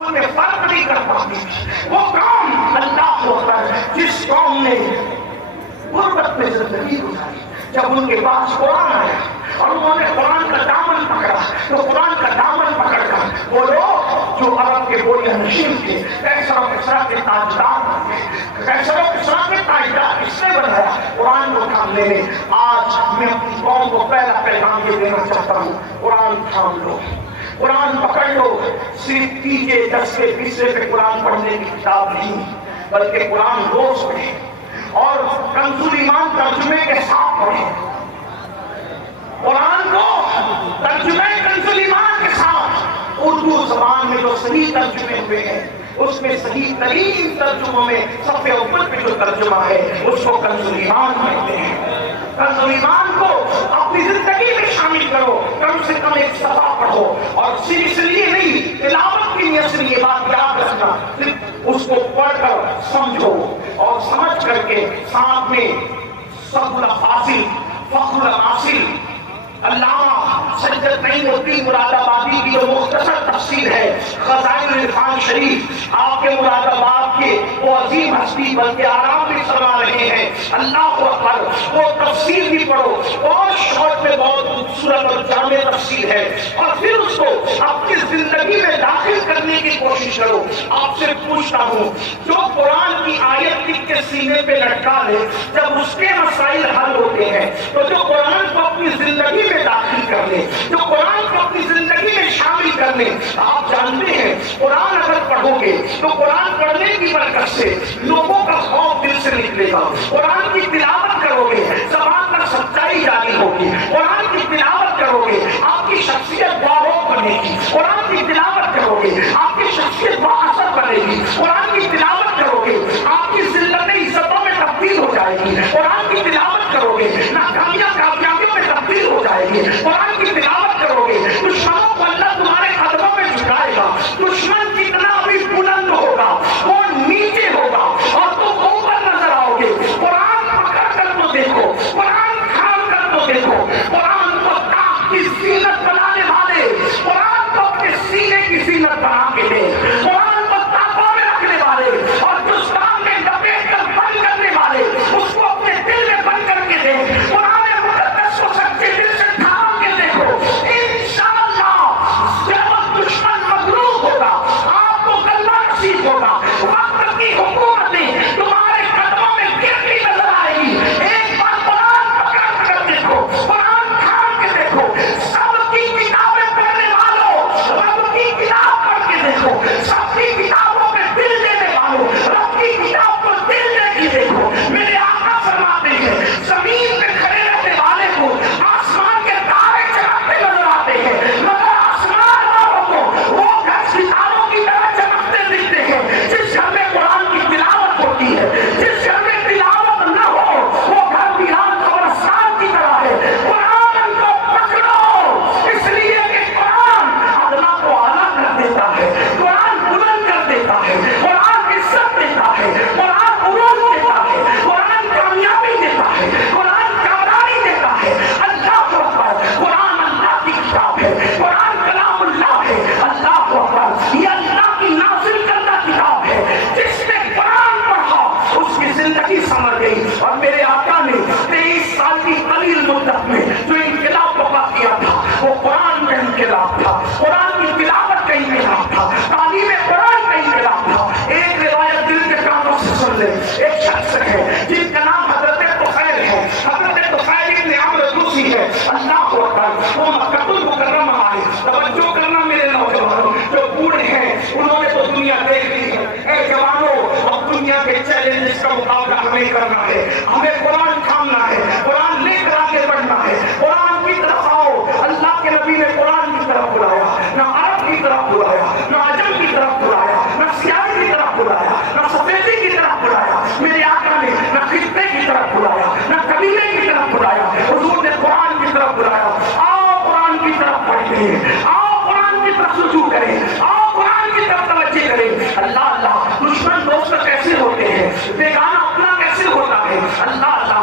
میں فرق نہیں کر پاتی. وہ قوم اللہ اکبر جس قوم نے غربت میں زندگی گزاری، جب ان کے پاس قرآن آیا اور انہوں نے قرآن کا دامن پکڑا تو قرآن کا دامن پکڑ کر وہ لوگ جو عرب کے بوریہ نشین تھے، کیسر و کسریٰ کے تاجدار تھے، کیسر و کسریٰ کے تاجدار اس نے بنایا قرآن کو تھامنے میں. آج میں اپنی قوم کو پہلا پیغام یہ دینا چاہتا ہوں، قرآن تھام لو، قرآن پکڑ لو. صرف تیجے دستے تیسرے پہ قرآن پڑھنے کی کتاب نہیں، بلکہ قرآن روز پڑھیں اور کنز ایمان ترجمے کے ساتھ پڑھیں. قرآن کو ترجمے کنز ایمان کے ساتھ اردو زبان میں جو صحیح ترجمے ہوئے ہیں اس میں صحیح ترین ترجموں میں صفحے اوپر پہ جو ترجمہ ہے اس کو کنز ایمان کہتے ہیں. کنز ایمان کو اپنی زندگی میں شامل کرو، کم سے کم ایک صفحہ پڑھو. اور صرف اس لیے نہیں، تلاوت کی نیت سے یہ بات یاد رکھنا، صرف اس کو پڑھ کر سمجھو اور سمجھ کر کے ساتھ میں صبر الفاصل فخر الحاصل علامہ سید نعیم الدین مراد آبادی کی جو مختصر تفسیر ہے خزائن العرفان شریف، آپ کے مراد آباد کے وہ عظیم ہستی بلکہ آرام بھی فرما رہے ہیں، اللہ اکبر، وہ تفسیر بھی پڑھو، بہت شارٹ میں بہت خوبصورت اور جامع تفسیر ہے، اور پھر اس کو اپنی زندگی میں داخل کرنے کی کوشش کرو. آپ سے پوچھتا ہوں، جو قرآن کی آیت لکھ کے سینے پہ لٹکا لے، جب اس کے مسائل حل ہوتے ہیں تو جو قرآن کو اپنی زندگی میں داخل کر لے، جو قرآن کو اپنی زندگی میں شامل کر لے، آپ جانتے ہیں قرآن اگر پڑھو گے تو قرآن پڑھنے کی برکت سے لوگوں کا خوف دل سے نکلے گا. قرآن کی تلاوت کرو گے زبان پر سچائی جاری ہوگی. قرآن کی تلاوت کرو گے آپ کی شخصیت باروق بنے گی. قرآن کی تلاوت کرو گے آپ کی شخصیت بااثر بنے گی. قرآن کی تلاوت کرو گے آپ کی ذلت عزتوں میں تبدیل ہو جائے گی. قرآن کی تلاوت کرو گے ناکامیاں کامیابیوں میں تبدیل ہو جائے گی. قرآن کی تلاوت کرو گے دشمنوں کو اللہ تمہارے قدموں میں جھکائے گا. دشمن کتنا بھی بلند ہوگا وہ نیچے ہوگا اور تم اوپر نظر آؤ گے. قرآن پکڑ کر تو دیکھو، قرآن کھال کر تو دیکھو. قرآن کو تاج کی زینت بنانے والے، قرآن کو اپنے سینے کی زینت بنا کے دے. قرآن کو تاپوں میں رکھنے والے اور دستان میں لپیٹ کر بند کرنے والے اس کو اپنے دل میں بند کر کے دے. قرآن مقدس کو سچے دل سے تھام کے دیکھو. انشاءاللہ جب دشمن مغلوب ہوگا آپ کو غلبہ نصیب ہوگا. وقت کی حکومتیں تمہارے قدموں میں گرتی نظر آئے گی. ایک بار قرآن پکڑ کر دیکھو، قرآن تھام کے دیکھو. سب کی کتابیں پڑھنے والوں رب کی کتاب پڑھ کے دیکھو. سب کی کتابوں میں دل دینے والوں رب کی کتاب کو دل دے کے دیکھو. میرے آقا فرماتے ہیں زمین پہ کھڑے رہنے والے کو آسمان کے تارے چمکتے نظر آتے ہیں، مگر آسمان والوں کو وہ گھر ستاروں کی طرح چمکتے دکھتے ہیں. جس گھر میں قرآن کی تلاوت ہوتی ہے، جس گھر میں تلاوت نہ ہو وہ گھر ویران قبرستان کی طرح ہے. قرآن کو پکڑو، اس لیے کہ قرآن ادنا کو اعلیٰ کر دیتا ہے، قرآن بلند کر دیتا ہے، قرآن عزت دیتا ہے، قرآن عروج دیتا ہے، قرآن کامیابی دیتا ہے، قرآن کامرانی دیتا ہے. اللہ اکبر، قرآن اللہ کی کتاب ہے، قرآن کلام اللہ ہے. اللہ اکبر، یہ اللہ کی نازل کردہ کتاب ہے. جس نے قرآن پڑھا اس کی زندگی سنور گئی. اور میرے آقا نے 23 سال کی قلیل مدت میں جو انقلاب برپا کیا تھا وہ قرآن کا انقلاب تھا، قرآن کی تلاوت کا انقلاب تھا، تعلیم قرآن کا انقلاب تھا. ایک روایت دل کے کانوں سے سن لے. ایک شخص ہے جن کا نام حضرت طفیل ہے، حضرت طفیل ابن عمرو دوسی ہے. اللہ اکبر، وہ مکہ المکرمہ آئے. توجہ کرنا میرے نوجوانوں، جو بوڑھے ہیں انہوں نے تو دنیا دیکھ لی ہے. اے جوانوں، اب دنیا کے چیلنجز کا مقابلہ ہمیں کرنا ہے. ہمیں قرآن تھامنا ہے، قرآن لے کر آگے بڑھنا ہے. قرآن کی طرف آؤ. اللہ کے نبی نے قرآن کی طرف بلایا، نہ عرب کی طرف بلایا، نہ عجم کی طرف بلایا، نہ سیاہ کی طرف بلایا، نہ سفیدی کی طرف بلایا. میرے آقا نے نہ خطے کی طرف بلایا، نہ قبیلے کی طرف بلایا. حضور نے قرآن کی طرف بلایا. آؤ قرآن کی طرف پڑھتے ہیں، آؤ قرآن کی طرف رجوع کریں، آؤ قرآن کی طرف توجہ کریں. اللہ اللہ، دشمن دوست کیسے ہوتے ہیں، بیگانہ اپنا کیسے ہوتا ہے. اللہ اللہ،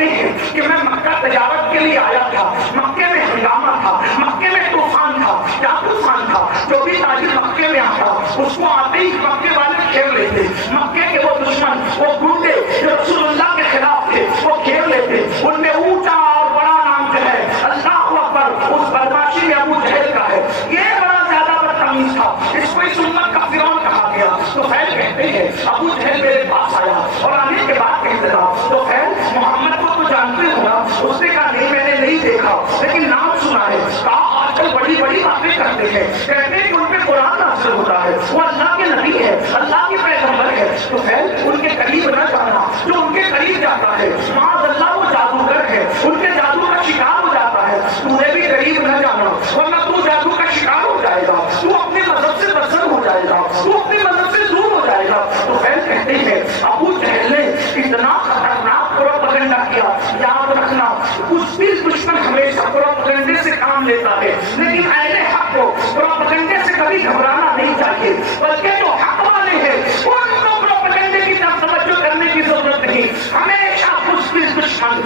کہتے ہیں کہ میں مکہ تجارت کے لیے آیا تھا، مکے میں ہنگامہ تھا، مکے میں طوفان تھا، کیا طوفان تھا؟ جو بھی تاجر مکے میں آتا اس کو آتے ہی مکے والے کھیل لیتے، مکے کے وہ دشمن، وہ گنڈے جو رسول اللہ کے خلاف تھے وہ کھیل لیتے، ان میں اونچا اور بڑا نام جو ہے اللہ اکبر اس بدماشی میں ابو جہل کا ہے، یہ بڑا زیادہ بدتمیز تھا، اس کو اس امت کا فرعون کہا گیا۔ تو فیل کہتے ہیں ابو جہل میرے پاس آیا اور آنے کے بعد کہتے تھا تو فیل محمد کو تو جانتے ہو نا؟ اس نے کہا نہیں میں نے نہیں دیکھا لیکن نام سنا ہے، کہا آج کل بڑی بڑی باتیں کرتے ہیں، کہتے ہیں کہ ان پہ قرآن نازل ہوتا ہے، وہ اللہ کے نبی ہے، اللہ کے پیغمبر ہے۔ تو فیل ان کے قریب نہ جانا، جو ان کے قریب جاتا ہے معاذ اللہ وہ جادوگر ہے، ان کے جادو کا شکار ہو جاتا ہے، تو نے بھی قریب نہ جانا ورنہ تو جادو کا شکار ہو جائے گا، تو اپنے مذہب سے بدسر ہو جائے گا، تو اپنے مذہب سے دور ہو جائے گا۔ تو فیل کہتے ہیں ابو جہل نے اتنا خطرناک پروپیگنڈا کیا، یاد رکھنا اس بھی دشمن ہمیشہ پروپیگنڈے سے کام لیتا ہے، لیکن اہل حق کو پروپیگنڈے سے کبھی گھبرانا نہیں چاہیے، بلکہ جو حق والے ہیں ان کو پروپیگنڈے کی طرف توجہ کرنے کی ضرورت نہیں، ہمیشہ اس بھی دشمن